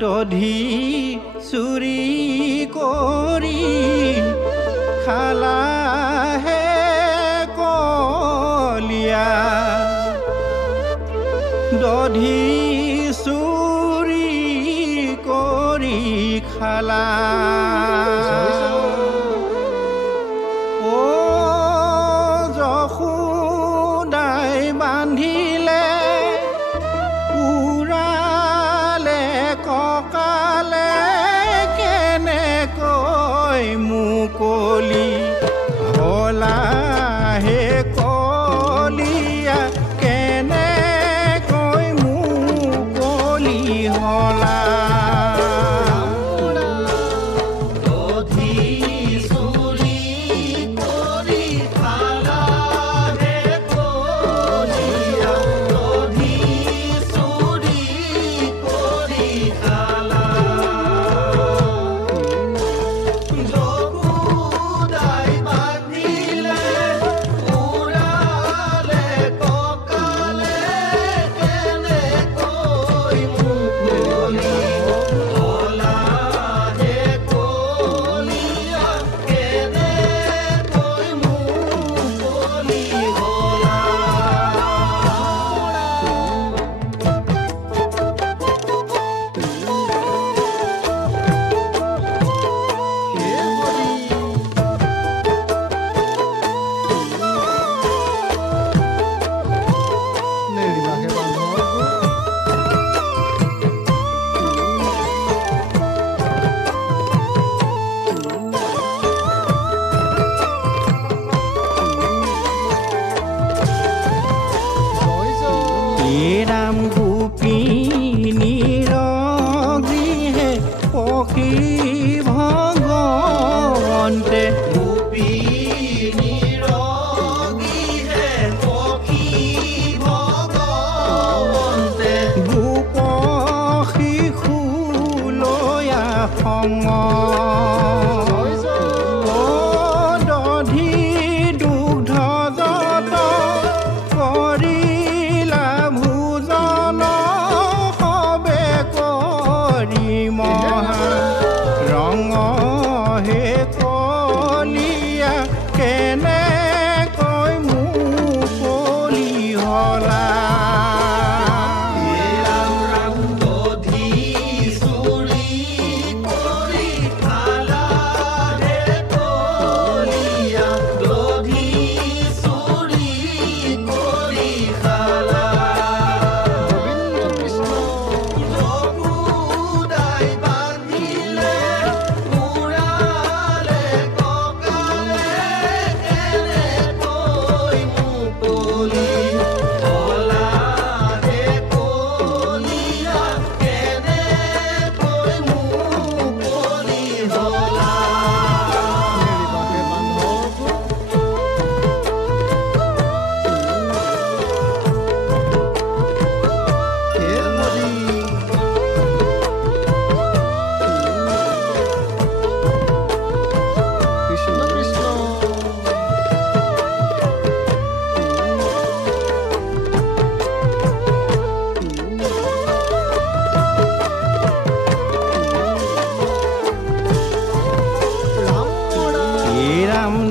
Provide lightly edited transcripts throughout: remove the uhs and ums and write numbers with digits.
দধি চুৰি কৰি খালাহে কলিয়া দধি চুৰি কৰি খালা ও যশোদাই বান্ধিলে উৰালে ককালে কেনেকৈ মুকলি হলা হে কলিয়া কেনেকৈ মুকলি হলা ৰাম গোপিনীৰ গৃহে পখী ভগৱন্তে গোপিনীৰ গৃহে পখী ভগৱন্তে গোপ শিশু লয়া সংগ দধি দুগ্ধ যত কৰিলা ভোজন সবে কৰি মহা ৰঙ হে কলিয়া কেনেকৈ মুকলি হলা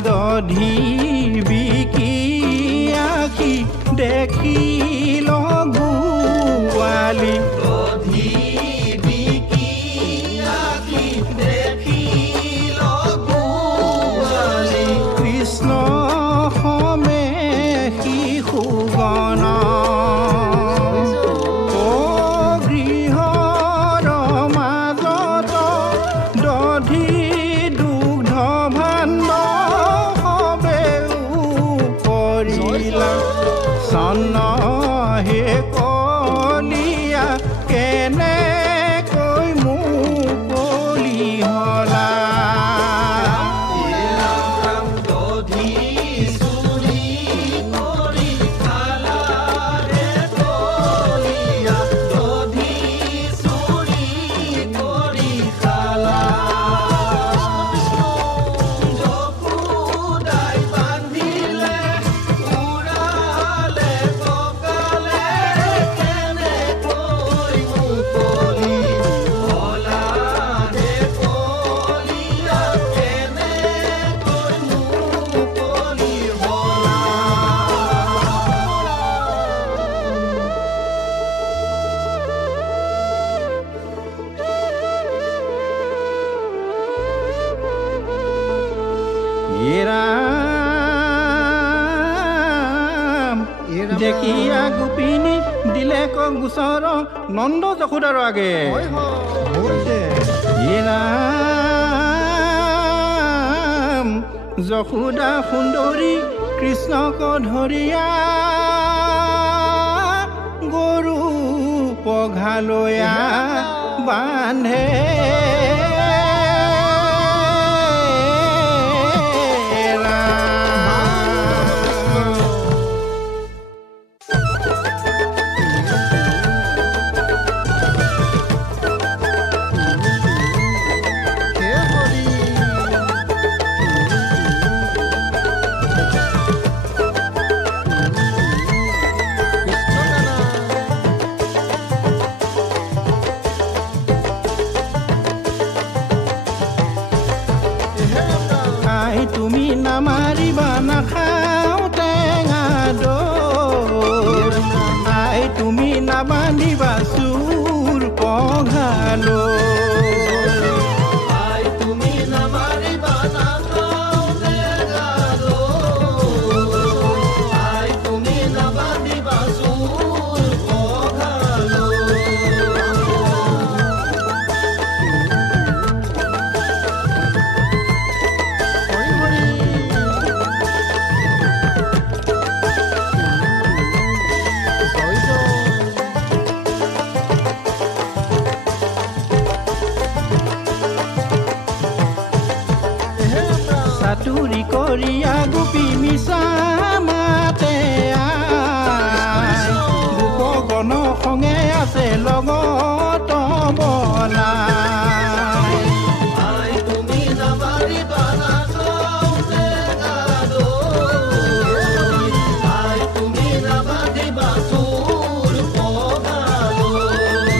দধি বিকি আখি দেখিল গোৱালি দধি বিকি আখি দেখিল গোৱালি কৃষ্ণ সমে শিশুগণ গৃহৰ মাজত দধি দুগ্ধ ভাণ্ড সবে এৰাম দেখিয়া গোপিনী দিলে ক গোচৰ নন্দ যশোদাৰ আগে এৰাম যশোদা সুন্দৰী কৃষ্ণক ধৰিয়া গৰু পঘালৈয়া বান্ধে তুমি নামাৰিবা নাখাও টেঙা দৈ আই তুমি নাবান্ধিবা চুৰ পঘালৈ তুমি নামাৰিবা নাখাও টেঙা দৈ তুমি নাবান্ধিবা চুৰ পঘালৈ চাতুৰি কৰিয়া গোপী মিছা মাতে গোপগণ সঙে আছে লগত বলাই তুমি নামাৰিবা নাখাও টেঙা দৈ তুমি নাবান্ধিবা চুৰ পঘালৈ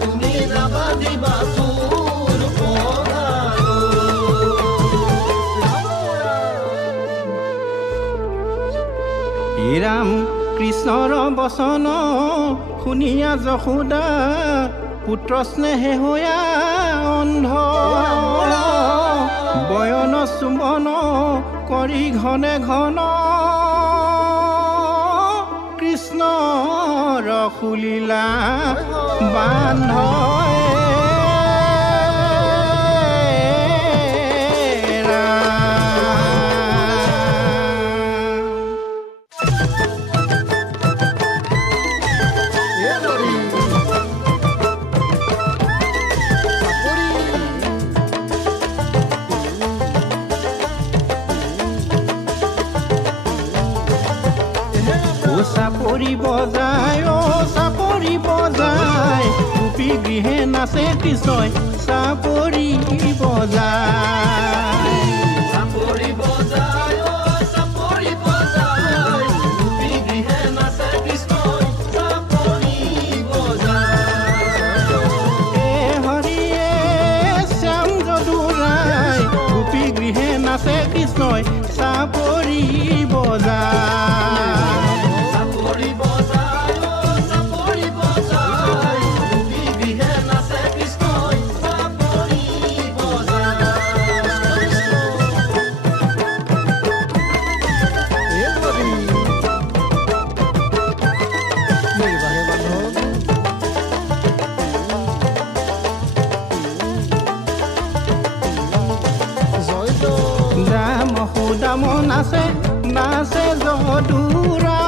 তুমি নাবান্ধিবা চুৰ ৰাম কৃষ্ণৰ বচন শুনিয়া যশোদা পুত্ৰ স্নেহে হৈয়া অন্ধ বয়ন চুম্বন কৰি ঘনে ঘন কৃষ্ণৰ খুলিলা বান্ধ চাপৰি বজাই চাপৰি বজাই গোপী গৃহে নাচে কৃষ্ণই চাপৰি বজাই চাপৰি বজাই চাপৰি বজাই গোপী গৃহে নাচে কৃষ্ণই চাপৰি বজাই হৰিয়ে শ্যাম যদুৰাই গোপী গৃহে নাচে কৃষ্ণই চাপৰি বজাই নাচে নাচে যদুৰা